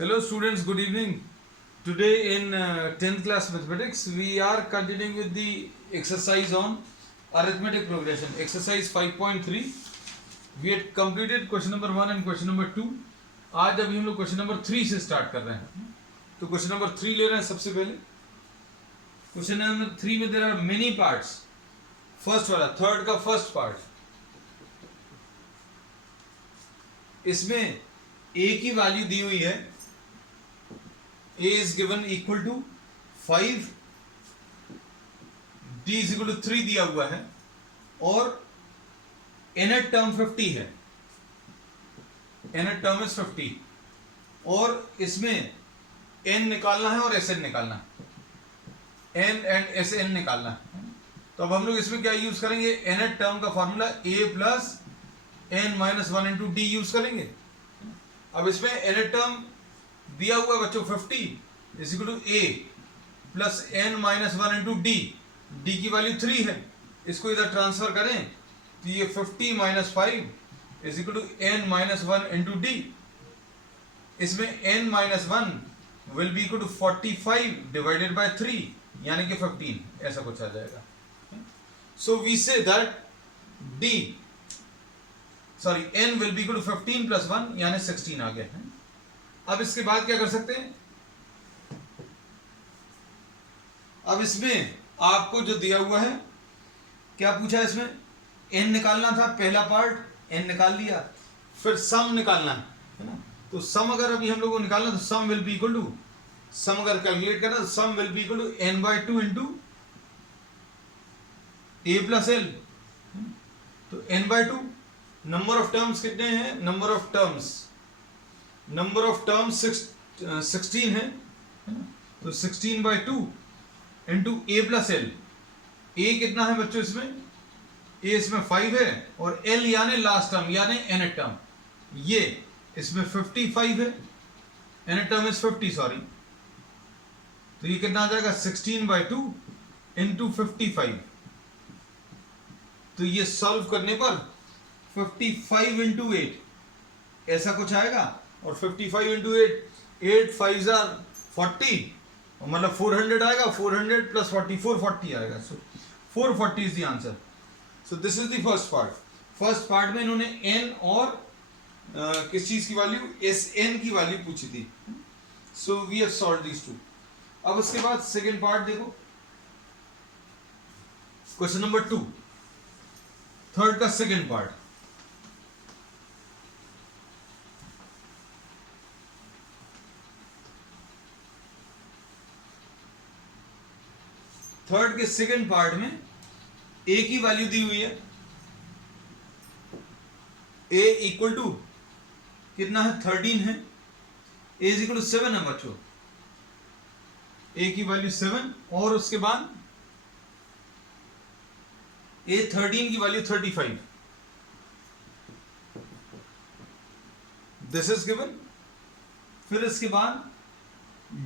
Hello students, good evening. Today in 10th class mathematics we are continuing with the exercise on arithmetic progression. Exercise 5.3. We had completed question number 1 and question number 2. आज अभी हम लोग question number 3 से start कर रहे हैं. तो question number 3 ले रहे हैं सबसे पहले. क्वेश्चन नंबर 3 में there are many parts. First वाला थर्ड का फर्स्ट पार्ट, इसमें a की वैल्यू दी हुई है. A is given equal to 5, D is equal to 3 दिया हुआ है और nth टर्म 50 है. nth टर्म इज 50 और इसमें n निकालना है और Sn निकालना है. n एंड Sn निकालना है. तो अब हम लोग इसमें क्या यूज करेंगे? nth टर्म का formula a plus n minus 1 into D use करेंगे. अब इसमें nth टर्म दिया हुआ है बच्चों 50 is equal to a plus n minus 1 into D. D की वैल्यू 3 है. इसको इधर ट्रांसफर करें तो ये 50 minus 5 is equal to n minus 1 into D. इसमें n minus 1 will be equal to 45 divided by 3 यानी कि 15. ऐसा कुछ आ जाएगा. So we say that n will be equal to 15 plus 1 यानी 16 आ गया. अब इसके बाद क्या कर सकते हैं? अब इसमें आपको जो दिया हुआ है, क्या पूछा है इसमें? n निकालना था. पहला पार्ट n निकाल लिया. फिर सम निकालना है ना. तो सम अगर अभी हम लोग को निकालना तो sum will be equal to, sum अगर कैलकुलेट करना तो sum will be equal to n by 2 into a plus L. तो n by 2, number of terms कितने हैं? नंबर ऑफ टर्म्स 16 है. तो 16 by 2 into A plus L. A कितना है बच्चों इसमें? ए इसमें 5 है और एल यानी लास्ट टर्म यानी nth टर्म, ये इसमें 55 है. nth term is 50 sorry. तो ये कितना आ जाएगा? 16 बाई 2 इंटू 55. तो ये सॉल्व करने पर 55 इंटू 8 ऐसा कुछ आएगा. और 55 इंटू 8 5 जार 40 मतलब 400 आएगा. 400 प्लस 40 440 आएगा. सो 440 is the answer. So this is the first part. First part में इन्होंने n और किस चीज की वैल्यू? Sn की वैल्यू पूछी थी. So we have solved these two. अब उसके बाद सेकेंड पार्ट देखो. क्वेश्चन नंबर 2, थर्ड का सेकेंड पार्ट. थर्ड के सेकेंड पार्ट में a की वैल्यू दी हुई है. a इक्वल टू कितना है? 13 है. a इज इक्वल टू 7 है बच्चों. a की वैल्यू 7 और उसके बाद a 13 की वैल्यू 35. This is given. फिर इसके बाद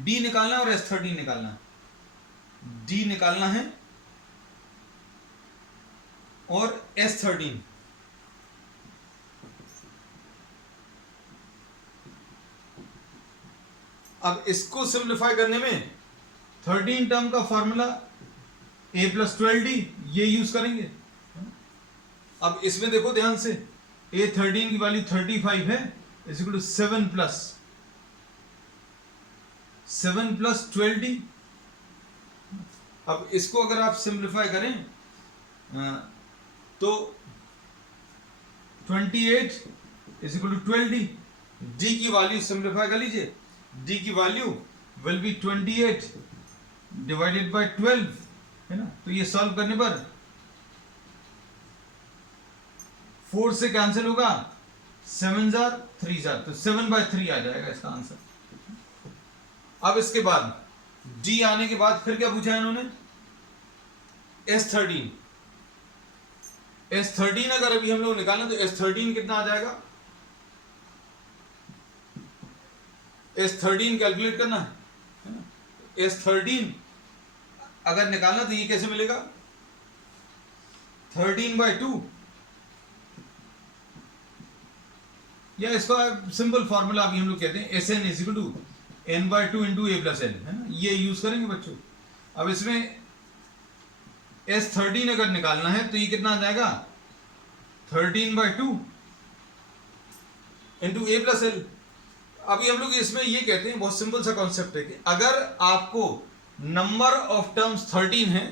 d निकालना और S13 निकालना. d निकालना है और S13. अब इसको सिंप्लीफाई करने में 13 टर्म का फॉर्मूला a प्लस 12d ये यूज करेंगे. अब इसमें देखो ध्यान से, a 13 की वैल्यू 35 है is equal to 7 plus 12d. अब इसको अगर आप सिंप्लीफाई करें तो 28 is equal to 12d. d की वैल्यू सिंप्लीफाई कर लीजिए. d की value will be 28 divided by 12 है ना. तो ये सॉल्व करने पर 4 से कैंसिल होगा. 7 जार 3 जार तो 7 बाय 3 आ जाएगा इसका आंसर. अब इसके बाद d आने के बाद फिर क्या पूछा है इन्होंने? S13. S13 अगर अभी हम लोग निकालें तो S13 कितना आ जाएगा? S13 कैलकुलेट करना है ना. S13 अगर निकालना तो ये कैसे मिलेगा? 13 बाई 2 या इसका सिंपल फॉर्मूला अभी हम लोग कहते हैं S N is equal to N by two into A plus N, है ना, ये यूज करेंगे बच्चों। अब इसमें S13 अगर निकालना है तो ये कितना आ जाएगा 13/2 इंटू ए प्लस एल। अभी हम लोग इसमें ये कहते हैं, बहुत सिंपल सा कॉन्सेप्ट है कि अगर आपको नंबर ऑफ टर्म्स 13 है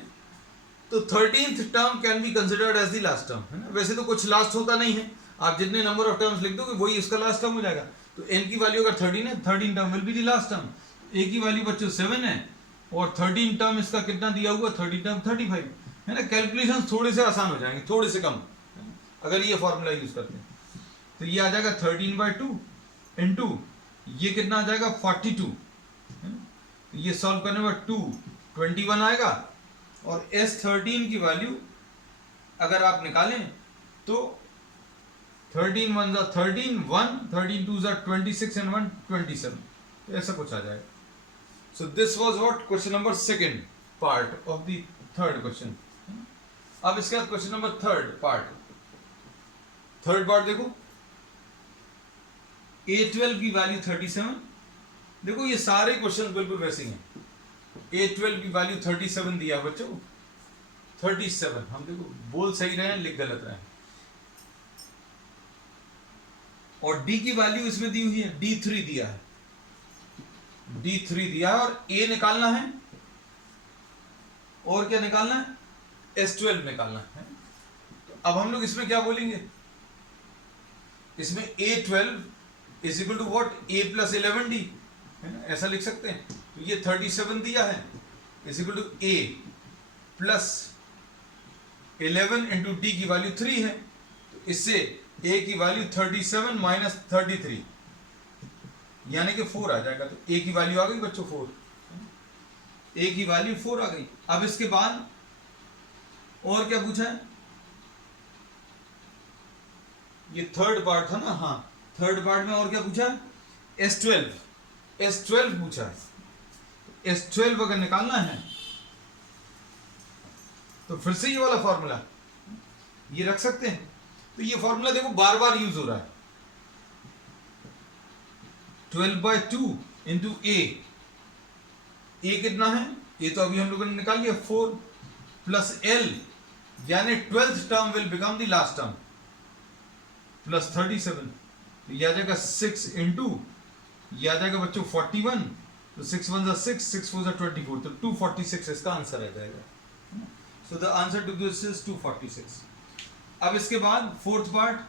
तो 13th term can be considered as the last term, है ना। वैसे तो कुछ लास्ट होता नहीं है, आप जितने नंबर ऑफ टर्म्स लिख दोगे वही इसका लास्ट टर्म हो जाएगा। तो n की वैल्यू अगर 13 है, 13 term will be the last term. a की वैल्यू बच्चों 7 है और 13 टर्म इसका कितना दिया हुआ, 30 टर्म 35, है ना। कैलकुलेशन थोड़े से आसान हो जाएंगे, थोड़े से कम, अगर ये फॉर्मूला यूज करते हैं। तो ये आ जाएगा 13/2 इंटू ये कितना आ जाएगा 42, है ना। तो ये सॉल्व करने पर 21 आएगा और S13 की वैल्यू अगर आप निकालें तो 13 1 जा 13, 1 13 2 जा 26 एंड 1 27, तो ऐसा कुछ आ जाएगा। So this was what question number second part of the third question. अब इसके बाद क्वेश्चन नंबर थर्ड पार्ट देखो, A12 की वैल्यू 37। देखो ये सारे क्वेश्चन बिल्कुल वैसे ही हैं। A12 की वैल्यू 37 दिया बच्चों, 37। हम देखो बोल सही रहे हैं, लिख गलत रहे हैं। और D की वैल्यू इसमें दी हुई है, D3 दिया है, D3 दिया है। और A निकालना है और क्या निकालना है, S12 निकालना है। तो अब हम लोग इसमें क्या बोलेंगे, इसमें A12 is equal to what, A plus 11D, है ना, ऐसा लिख सकते हैं। तो ये 37 दिया है is equal to A plus 11 into D की वैल्यू 3 है। तो इससे A की वैल्यू 37 माइनस 33 यानी कि 4 आ जाएगा। तो A की वैल्यू आ गई बच्चों 4, A की वैल्यू 4 आ गई। अब इसके बाद और क्या पूछा है, ये थर्ड पार्ट था ना, हाँ थर्ड पार्ट में और क्या पूछा है, S12 पूछा है। S12 अगर निकालना है तो फिर से ये वाला फॉर्मूला ये रख सकते हैं। तो ये फॉर्मूला देखो बार बार यूज हो रहा है, 12/2 इंटू A कितना है, ये तो अभी हम लोगों ने निकाल लिया 4 प्लस L यानी 12th term will become the last term plus 37। तो ये आ जाएगा 6 इंटू ये आ जाएगा बच्चों 41। तो 6 1 6, 6 4 24, तो 246 इसका आंसर आ जाएगा। So the answer to this is 246। अब इसके बाद फोर्थ पार्ट,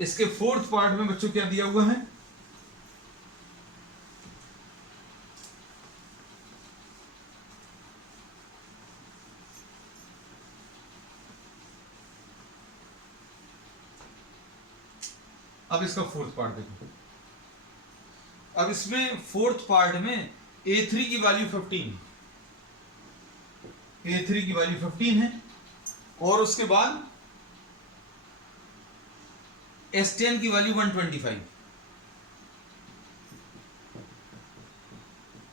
इसके फोर्थ पार्ट में बच्चों क्या दिया हुआ है, अब इसका फोर्थ पार्ट देखो। अब इसमें फोर्थ पार्ट में A3 की वैल्यू 15, A3 की वैल्यू 15 है और उसके बाद S10 की वैल्यू 125,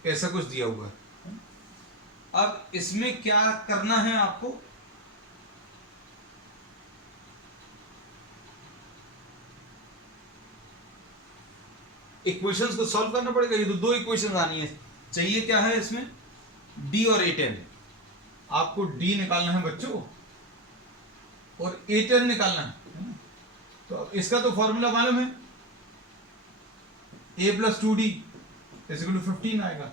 ऐसा कुछ दिया हुआ है। अब इसमें क्या करना है आपको, इक्वेशंस को सॉल्व करना पड़ेगा। ये तो दो इक्वेशंस आनी है, चाहिए क्या है इसमें, D और A10। आपको D निकालना है बच्चों और A10 निकालना है। तो इसका तो फॉर्मूला मालूम है, A plus 2D is equal to 15 आएगा।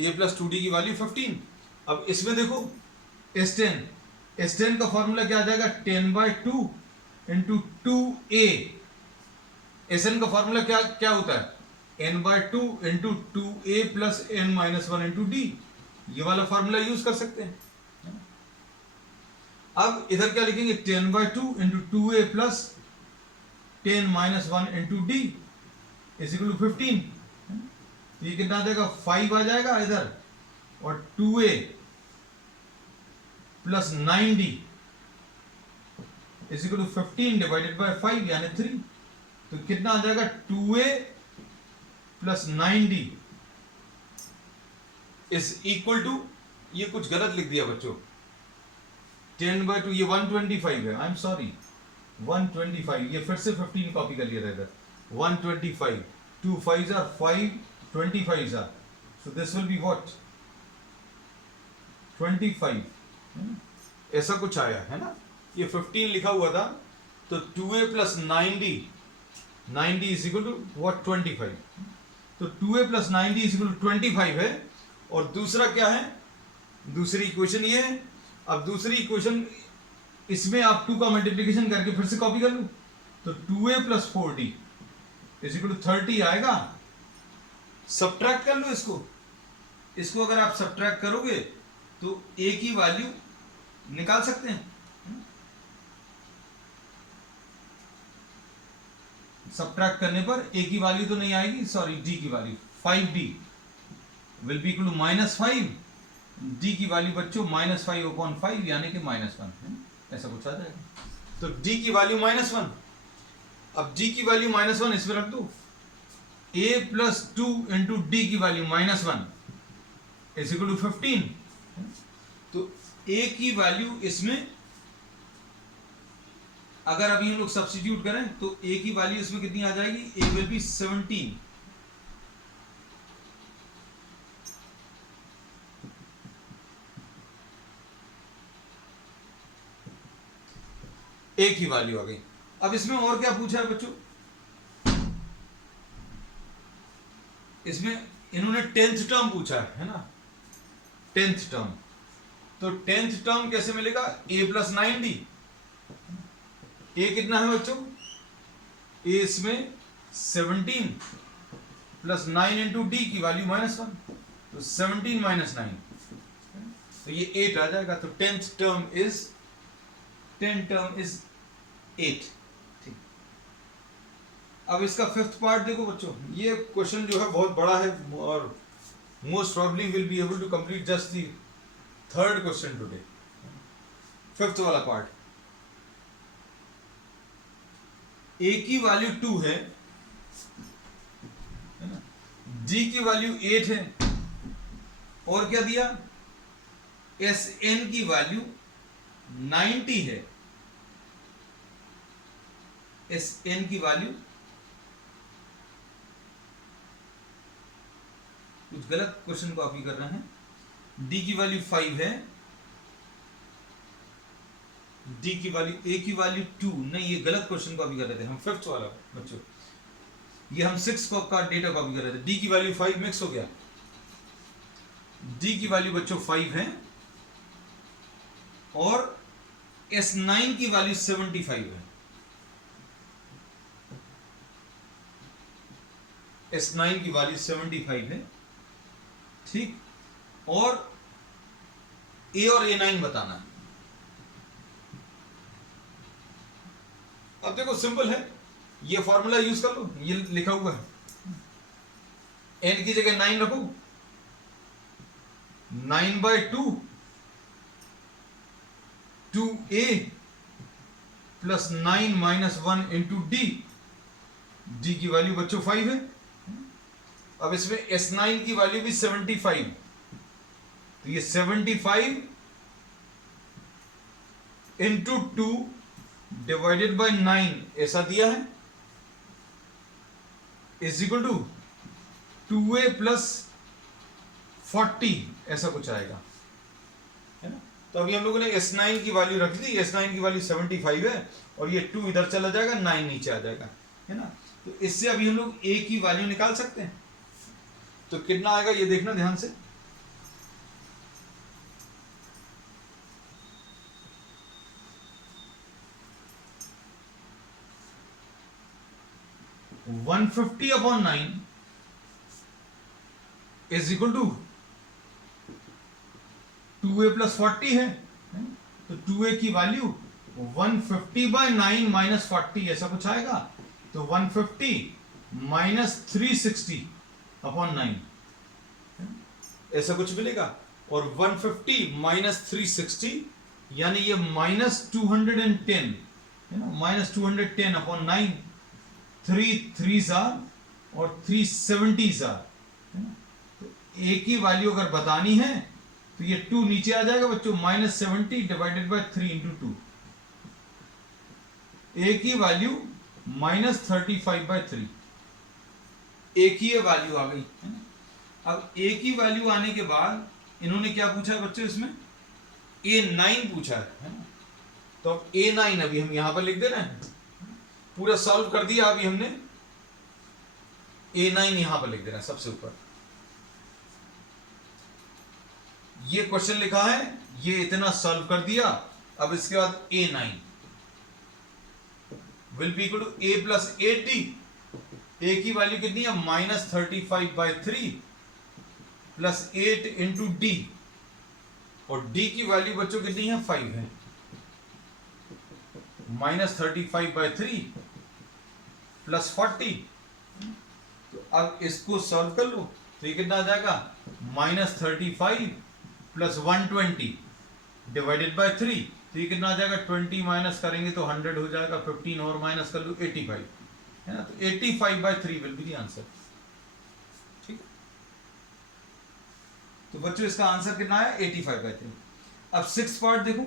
A प्लस 2D की वैल्यू 15। अब इसमें देखो S10 का फॉर्मूला क्या आ जाएगा, 10/2 इंटू 2A। Sn का फॉर्मूला क्या होता है, n/2 into 2A plus n-1 into D। ये वाला फॉर्मूला यूज कर सकते हैं। अब इधर क्या लिखेंगे, 10/2 into 2A plus 10-1 into D is equal to 15। तो ये कितना आ जाएगा, 5 आ जाएगा इधर, और 2A plus 9D is equal to 15 divided by 5 यानी 3। तो कितना आ जाएगा, 2A plus 9D is equal to, ये कुछ गलत लिख दिया बच्चों, 10/2, ये 125 है, आई एम सॉरी, 125, ये फिर से 15 कॉपी कर लिया रहता है। 125, 2 5s are 5, 25s are, so this will be what, 25, ऐसा कुछ आया है ना। ये 15 लिखा हुआ था, तो 2a plus 90 is equal to what, 25। तो 2a plus 90 is equal to 25 है। और दूसरा क्या है, दूसरी इक्वेशन ये है। अब दूसरी इक्वेशन, इसमें आप 2 का मल्टीप्लीकेशन करके फिर से कॉपी कर लूं, तो 2a plus 4d is equal to 30 आएगा। सब्ट्रैक्ट कर लो इसको अगर आप सब्ट्रैक्ट करोगे तो a की वैल्यू निकाल सकते हैं। सब्ट्रैक्ट करने पर a की वैल्यू तो नहीं आएगी, सॉरी d की value 5d will be equal to -5, d की वैल्यू बच्चों -5/5 यानी कि -1, ऐसा कुछ आ जाएगा। तो d की वैल्यू -1, अब d की वैल्यू -1 इसमें रख दो, a प्लस 2 इंटू डी की वैल्यू -1 इज इक्वल टू 15। तो a की वैल्यू इसमें अगर अभी हम लोग सब्स्टिट्यूट करें तो a की वैल्यू इसमें कितनी आ जाएगी, a विल बी 17। a की वैल्यू आ गई। अब इसमें और क्या पूछा है बच्चों, इसमें इन्होंने 10th टर्म पूछा है ना, 10th टर्म। तो 10th टर्म कैसे मिलेगा, a प्लस 9d। a कितना है बच्चों, a इसमें 17 प्लस 9 इंटू डी की वैल्यू -1, तो 17 माइनस 9, तो ये 8 आ जाएगा। तो 10th टर्म इज 8। ठीक, अब इसका 5th पार्ट देखो बच्चों। ये क्वेश्चन जो है बहुत बड़ा है और most probably will be able to complete just the 3rd question today. 5th वाला पार्ट, a की वैल्यू 2 है ना, d की वैल्यू 8 है, और क्या दिया, sn की वैल्यू 90 है। sn की वैल्यू, कुछ गलत क्वेश्चन कॉपी कर रहे हैं, d की वैल्यू 5 है, d की वैल्यू, a की वैल्यू 2, नहीं ये गलत क्वेश्चन कॉपी कर रहे थे हम, 5th वाला बच्चों, ये हम 6 का डेटा कॉपी कर रहे थे। d की वैल्यू 5 मिक्स हो गया, d की वैल्यू बच्चों 5 है और s9 की वैल्यू 75 है। s9 की वैल्यू 75 है, ठीक, और a और a9 बताना है। अब देखो सिंपल है, ये फॉर्मूला यूज कर लो, ये लिखा हुआ है, n की जगह 9 रखो, 9/2 2a plus 9 minus 1 into D की वैल्यू बच्चों 5 है। अब इसमें s9 की वैल्यू भी 75, तो ये 75 इंटू 2 डिवाइडेड बाय 9 ऐसा दिया है, is equal to 2a plus 40 ऐसा कुछ आएगा, है ना। तो अभी हम लोगों ने s9 की वैल्यू रख दी, s9 की वैल्यू 75 है और ये 2 इधर चला जाएगा, 9 नीचे आ जाएगा, है ना। तो इससे अभी हम लोग a की वैल्यू निकाल सकते हैं। तो कितना आएगा ये देखना ध्यान से, one 50/9 is equal to 2a plus 40 है, तो 2a की वैल्यू 150/9 माइनस 40 ऐसा कुछ आएगा। तो 150 माइनस 360/9 ऐसा कुछ मिलेगा, और 150 माइनस 360 यानी ये -210 है ना, -210/9, 3 3s और 370s है ना। तो a की वैल्यू अगर बतानी है तो ये 2 नीचे आ जाएगा बच्चों, -70 डिवाइडेड बाय 3 इंटू 2, ए की वैल्यू -35/3, एक ही वैल्यू आ गई है ना। अब ए की वैल्यू आने के बाद इन्होंने क्या पूछा है बच्चों, इसमें A9 पूछा है ना। तो अब A9 अभी हम यहां पर लिख दे रहे हैं, पूरा सॉल्व कर दिया अभी हमने, A9 यहां पर लिख दे रहे हैं सबसे ऊपर। ये क्वेश्चन लिखा है, ये इतना सॉल्व कर दिया। अब इसके बाद A9 will be equal to A plus 8D। A की वैल्यू कितनी है, -35/3 प्लस 8 इंटू डी, और डी की वैल्यू बच्चों कितनी है, 5 है। -35/3 प्लस 40, तो अब इसको सॉल्व कर लो तो ये कितना आ जाएगा, -35 प्लस 120 डिवाइडेड बाय 3, तो ये कितना आ जाएगा, 20 माइनस करेंगे तो 100 हो जाएगा, 15 और माइनस कर लो 85 है ना। तो 85/3 विल बी द आंसर। ठीक है, तो बच्चों इसका आंसर कितना है, 85/3। अब 6th पार्ट देखो,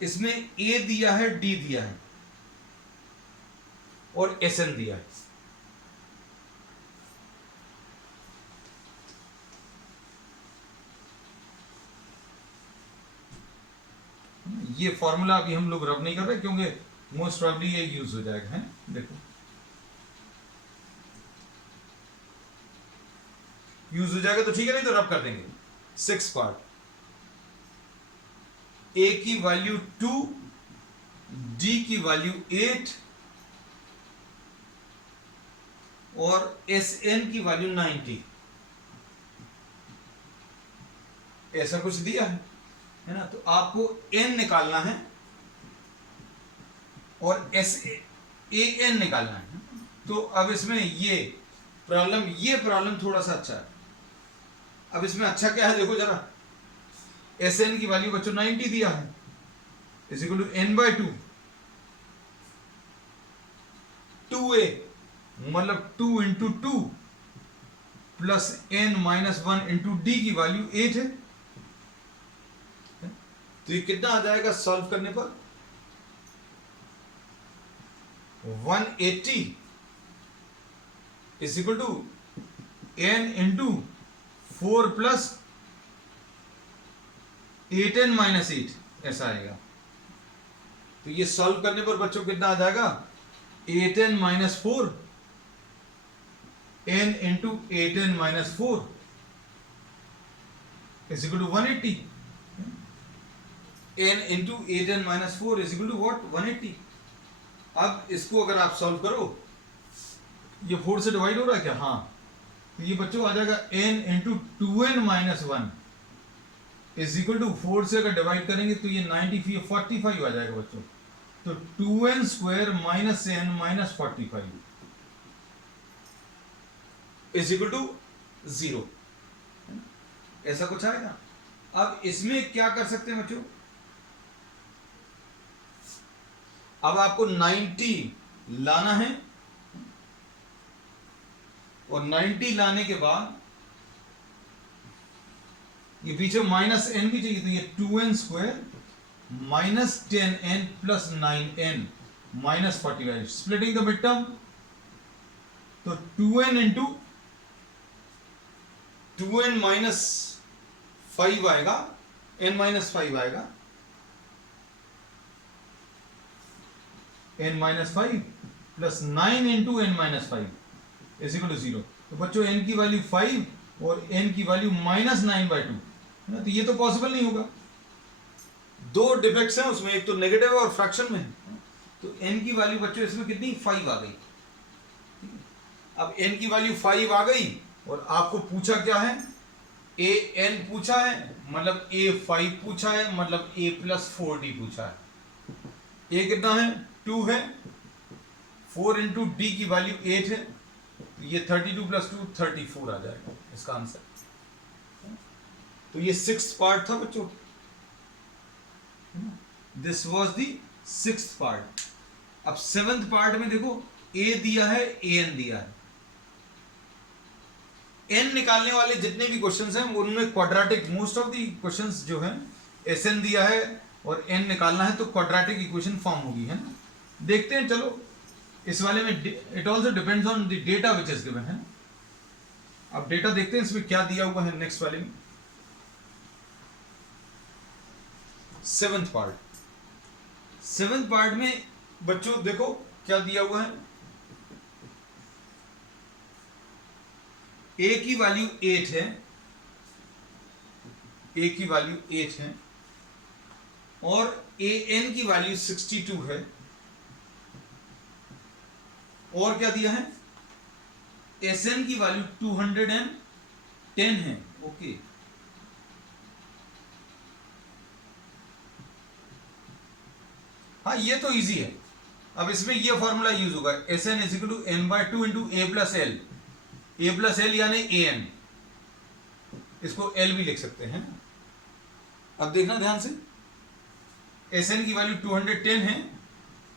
इसमें ए दिया है, डी दिया है और एस एन दिया है। ये फॉर्मूला अभी हम लोग रब नहीं कर रहे क्योंकि मोस्ट प्रॉब्ली ये यूज हो जाएगा, है देखो यूज हो जाएगा तो ठीक है, नहीं तो रब कर देंगे। 6th पार्ट, ए की वैल्यू 2, डी की वैल्यू 8 और एस एन की वैल्यू 90, ऐसा कुछ दिया है ना। तो आपको एन निकालना है और एस ए एन निकालना है। तो अब इसमें ये प्रॉब्लम थोड़ा सा अच्छा है। अब इसमें अच्छा क्या है देखो जरा, एस एन की वैल्यू बच्चों 90 दिया है, is equal to n/2, 2a मतलब 2 into 2 plus n-1 into D की वैल्यू 8 है। तो ये कितना आ जाएगा सॉल्व करने पर, 180 is equal to n into 4 plus 8n-8, ऐसा आएगा। तो ये सॉल्व करने पर बच्चों कितना आ जाएगा, 8n-4 n into 8n-4 is equal to 180, n into 8n-4 is equal to what, 180। अब इसको अगर आप सॉल्व करो, ये 4 से डिवाइड हो रहा है क्या, हाँ, तो ये बच्चों आ जाएगा n into 2n-1 is equal to 4 से अगर डिवाइड करेंगे तो ये 45 आ जाएगा बच्चों। तो 2n² minus n minus 45 is equal to 0, ऐसा कुछ आएगा। अब इसमें क्या कर सकते हैं बच्चों, अब आपको 90 लाना है और 90 लाने के बाद ये पीछे माइनस n भी चाहिए, तो ये 2n² minus 10n plus 9n minus 45, splitting the mid term, तो 2n इंटू 2n माइनस 5 आएगा, n-5 आएगा, n-5 plus 9 into n-5 is equal to 0। तो बच्चों n की वैल्यू 5 और n की वैल्यू -9/2 है ना। तो ये तो पॉसिबल नहीं होगा, दो डिफेक्ट्स हैं उसमें, एक तो नेगेटिव और फ्रैक्शन में। तो n की वैल्यू बच्चों इसमें कितनी, 5 आ गई। अब n की वैल्यू 5 आ गई और आपको पूछा क्या है, an पूछा है, मतलब a5 पूछा है, मतलब a प्लस 4d पूछा है। a कितना है, 2 है, 4 इंटू डी की वैल्यू 8 है, तो ये 32 प्लस 2 34 आ जाएगा इसका आंसर। तो ये 6th पार्ट था बच्चों, this was the 6th part. अब 7th पार्ट में देखो, a दिया है, an दिया है, n निकालने वाले जितने भी क्वेश्चंस हैं उनमें quadratic, most of the questions जो हैं, एस एन दिया है और n निकालना है तो क्वाड्रेटिक इक्वेशन फॉर्म होगी, है ना। देखते हैं चलो इस वाले में it also depends on the data which is given है। अब डेटा देखते हैं इसमें क्या दिया हुआ है नेक्स्ट वाले में। सेवेंथ पार्ट में बच्चों देखो क्या दिया हुआ है। ए की वैल्यू 8 है, ए की वैल्यू 8 है और ए एन की वैल्यू 62 है और क्या दिया है, एस एन की वैल्यू 210 है। ओके हाँ ये तो इजी है। अब इसमें ये फॉर्मूला यूज होगा, S N is equal to N by 2 into A plus L यानी ए एन, इसको एल भी लिख सकते हैं। अब देखना ध्यान से, एस एन की वैल्यू 210 है,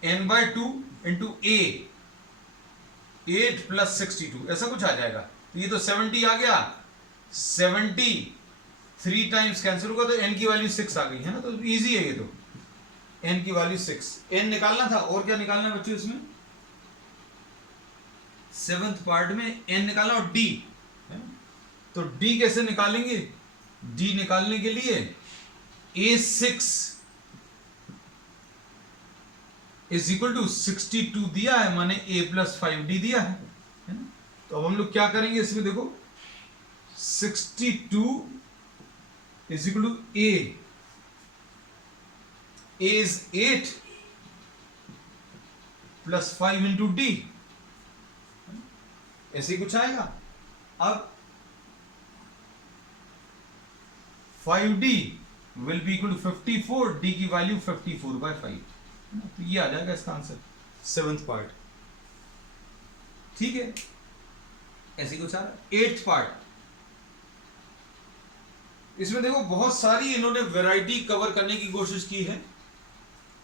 N by 2 into A 8 plus 62 ऐसा कुछ आ जाएगा। तो ये तो 70 आ गया, 70 3 टाइम्स कैंसिल होगा तो एन की वैल्यू 6 आ गई है ना, तो इजी है ये तो। एन की वैल्यू 6, एन निकालना था और क्या निकालना है बच्चों इसमें, सेवेंथ पार्ट में एन निकालना और डी। तो डी कैसे निकालेंगे, डी निकालने के लिए A6 इज इक्वल टू 62 दिया है, माने A प्लस 5D दिया है ना? तो अब हम लोग क्या करेंगे इसमें देखो, 62 is equal to A is 8 plus 5 into D, ऐसे ही कुछ आएगा। अब 5D will be equal to 54, D की वैल्यू 54/5, तो ये आ जाएगा इसका आंसर, सेवेंथ पार्ट। ठीक है, ऐसे कुछ आ रहा है। एट्थ पार्ट, इसमें देखो बहुत सारी इन्होंने वैरायटी कवर करने की कोशिश की है।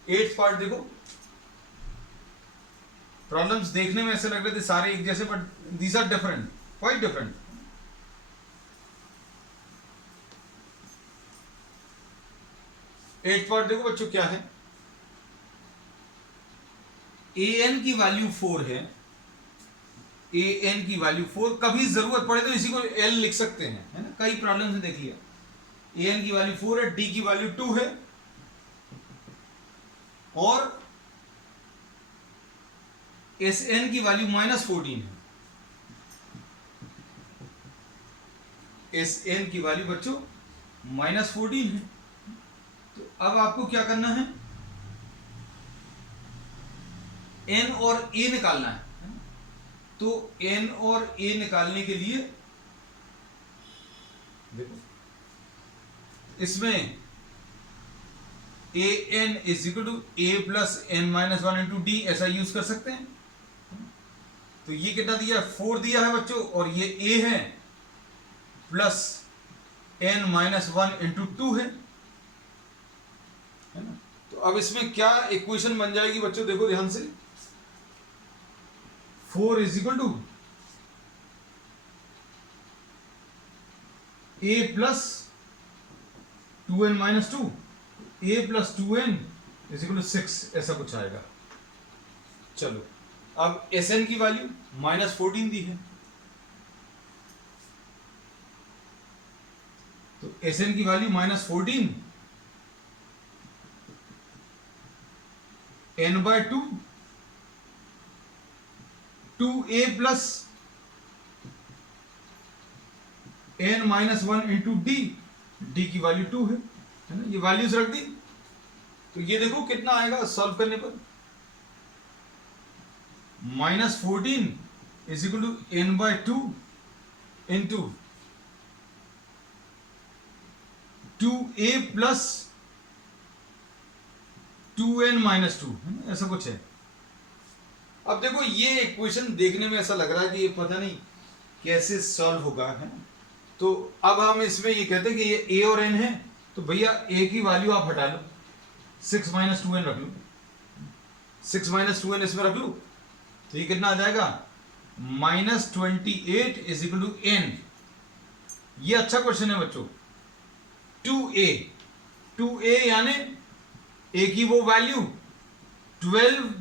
एट्थ पार्ट देखो, प्रॉब्लम्स देखने में ऐसे लग रहे थे सारे एक जैसे, but these are different, quite different. Eighth part देखो बच्चों क्या है, ए एन की वैल्यू 4 है, ए एन की वैल्यू 4, कभी जरूरत पड़े तो इसी को एल लिख सकते हैं, है ना, कई प्रॉब्लम में देख लिया। ए एन की वैल्यू 4 है, डी की वैल्यू 2 है और एस एन की वैल्यू -14 है। एस एन की वैल्यू बच्चों -14 है। तो अब आपको क्या करना है, एन और ए निकालना है। तो एन और ए निकालने के लिए देखो इसमें a n is equal to A plus n -1 into d ऐसा यूज कर सकते हैं। तो ये कितना दिया, 4 दिया है बच्चों, और ये ए है प्लस n -1 इंटू 2 है ना। तो अब इसमें क्या इक्वेशन बन जाएगी बच्चों, देखो ध्यान से, 4 is equal to a plus 2n -2, a plus 2n is equal to 6 ऐसा कुछ आएगा। चलो अब Sn की वैल्यू -14 दी है, तो Sn की value -14 n/2 2a plus n -1 into D, D की वैल्यू 2 है ना, ये वैल्यूज रख दी। तो ये देखो कितना आएगा सॉल्व करने पर, -14 is equal to n/2 into 2a plus 2n -2, ऐसा कुछ है। अब देखो ये इक्वेशन देखने में ऐसा लग रहा है कि ये पता नहीं कैसे सॉल्व होगा, है ना। तो अब हम इसमें ये कहते हैं कि ये a और n है, तो भैया a की वैल्यू आप हटा लो, 6 - 2n रख लो, 6 - 2n इसमें रख लो, तो ये कितना आ जाएगा, -28 इज इक्वल टू n। ये अच्छा क्वेश्चन है बच्चों। 2a यानी a की वो वैल्यू 12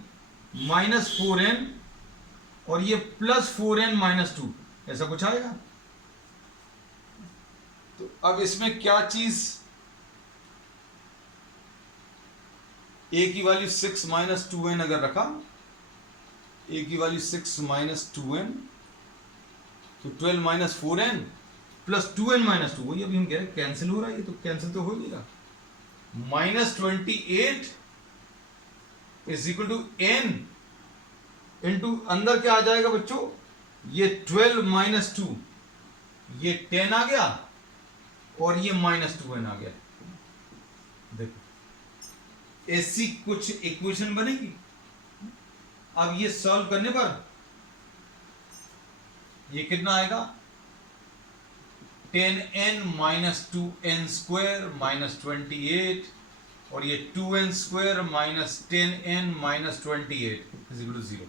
-4n और ये +4n-2, ऐसा कुछ आएगा। तो अब इसमें क्या चीज, a की वैल्यू 6 - 2n अगर रखा, a की वैल्यू 6 - 2n, तो 12 - 4n प्लस 2n - 2, वही अभी हम कह रहे हैं कैंसिल हो रहा है, ये तो कैंसिल तो हो नहीं रहा। -28 is equal to n into अंदर क्या आ जाएगा बच्चों, ये 12 - 2, ये 10 आ गया और ये -2n आ गया। देखो ऐसी कुछ इक्वेशन बनेगी। अब ये सॉल्व करने पर ये कितना आएगा, 10n - 2n स्क्वायर -28 और ये 2n square -10n - 28 is equal to 0।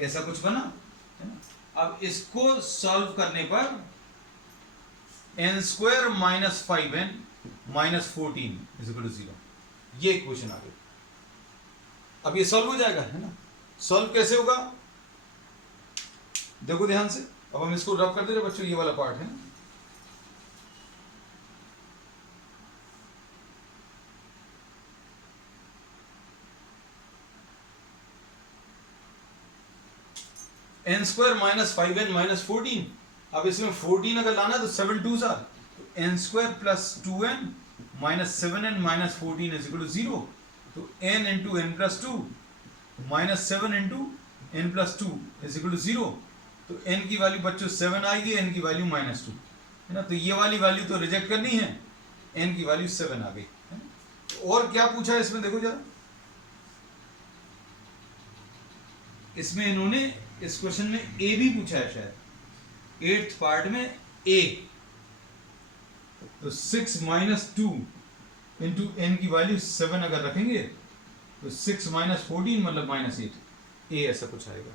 ऐसा कुछ बना है ना। अब इसको सॉल्व करने पर n square -5n -14 is equal to 0, ये इक्वेशन आ गई। अब ये सॉल्व हो जाएगा, है ना। सॉल्व कैसे होगा, देखो ध्यान से। अब हम इसको रब कर दे रहे बच्चों, ये वाला पार्ट है ना। n स्क्वायर -5n -14, अब इसमें 14 अगर लाना तो 7 2s आर, तो n square plus 2n -7n -14 is equal to 0। तो n into n plus 2 -7 into n plus 2 is equal to 0। तो n की वैल्यू बच्चों 7 आएगी, n की वैल्यू -2 है ना। तो ये वाली वैल्यू तो रिजेक्ट करनी है, n की वैल्यू 7 आ गई है ना। तो और क्या पूछा है इसमें, देखो जरा। इसमें इन्होंने इस क्वेश्चन में a भी पूछा है शायद, 8th पार्ट में a। तो 6 - 2 इंटू n की वैल्यू 7 अगर रखेंगे तो 6 - 14 मतलब -8, a ऐसा कुछ आएगा,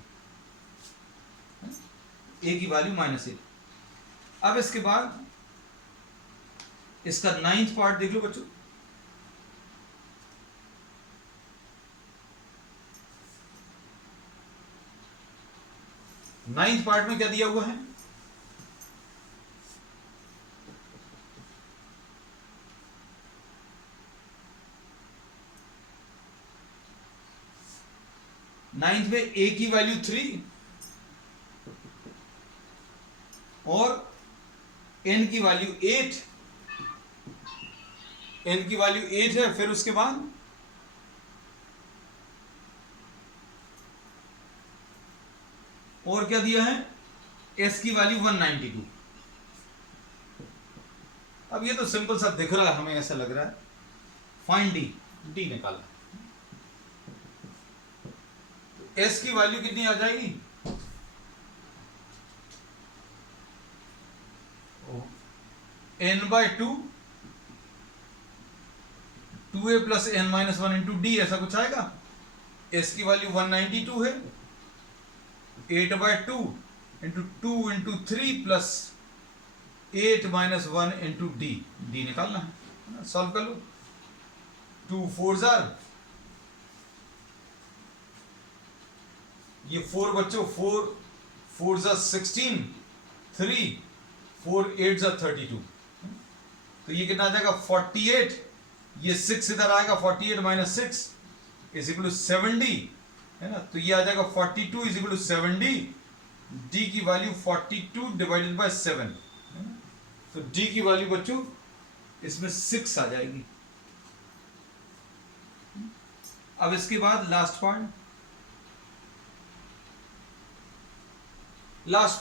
a की वैल्यू -8। अब इसके बाद इसका 9th पार्ट देख लो बच्चों। नाइन्थ पार्ट में क्या दिया हुआ है, नाइन्थ में a की वैल्यू 3 और n की वैल्यू 8, n की वैल्यू 8 है। फिर उसके बाद और क्या दिया है, s की वैल्यू 192। अब ये तो सिंपल सा दिख रहा है हमें, ऐसा लग रहा है। फाइंड d निकालना। तो s की वैल्यू कितनी आ जाएगी, n/2 2a plus n - 1 into d, ऐसा कुछ आएगा। s की वैल्यू 192 है, 8/2 into 2 into 3 plus 8 - 1 into D, D निकालना है। सॉल्व कर लो। 2 4s आर, ये 4 बच्चों, 4 4s आर 16, 3 4 8s आर 32। तो ये कितना आ जाएगा 48, ये 6 इधर आएगा, 48 - 6 इज इक्वल टू 70 है ना। तो ये आ जाएगा 42 इज इक्वल टू 70। डी की वैल्यू 42 डिवाइडेड बाय 7, तो डी की वैल्यू बच्चों इसमें 6 आ जाएगी। अब इसके बाद लास्ट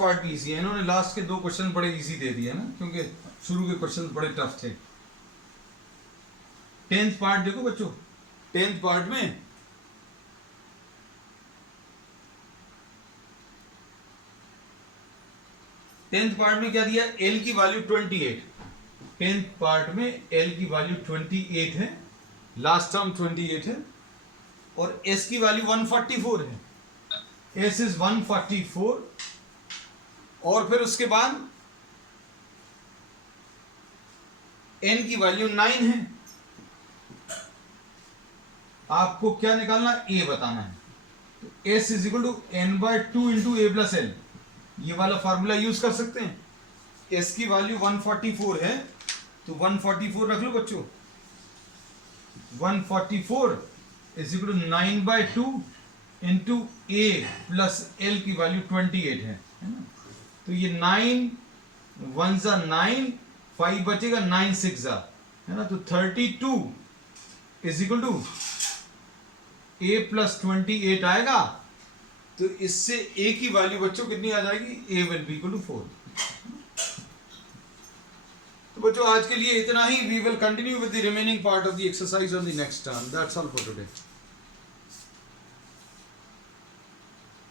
पार्ट भी इजी है। इन्होंने लास्ट के 2 क्वेश्चन बड़े इजी दे दिए ना, क्योंकि शुरू के क्वेश्चन बड़े टफ थे। 10th पार्ट देखो बच्चों। 10th पार्ट में क्या दिया, L की वैल्यू 28। 10th पार्ट में L की वैल्यू 28 है, लास्ट टर्म 28 है, और S की वैल्यू 144 है। S इज 144, और फिर उसके बाद N की वैल्यू 9 है। आपको क्या निकालना, A बताना है। तो s is equal to n by 2 into A plus L, ये वाला फार्मूला यूज कर सकते हैं। s की वैल्यू 144 है तो 144 रख लो बच्चों, 144 is equal to 9 by 2 into A plus L की वैल्यू 28 है ना। तो ये 9 1 जा 9, 5 बचेगा, 9 6 जा, है ना। तो 32 is equal to A plus 28 आएगा। तो इससे ए की वैल्यू बच्चों कितनी आ जाएगी, a will be equal to 4। तो बच्चों आज के लिए इतना ही। We will continue with the remaining part of the exercise on the next term. That's all for today.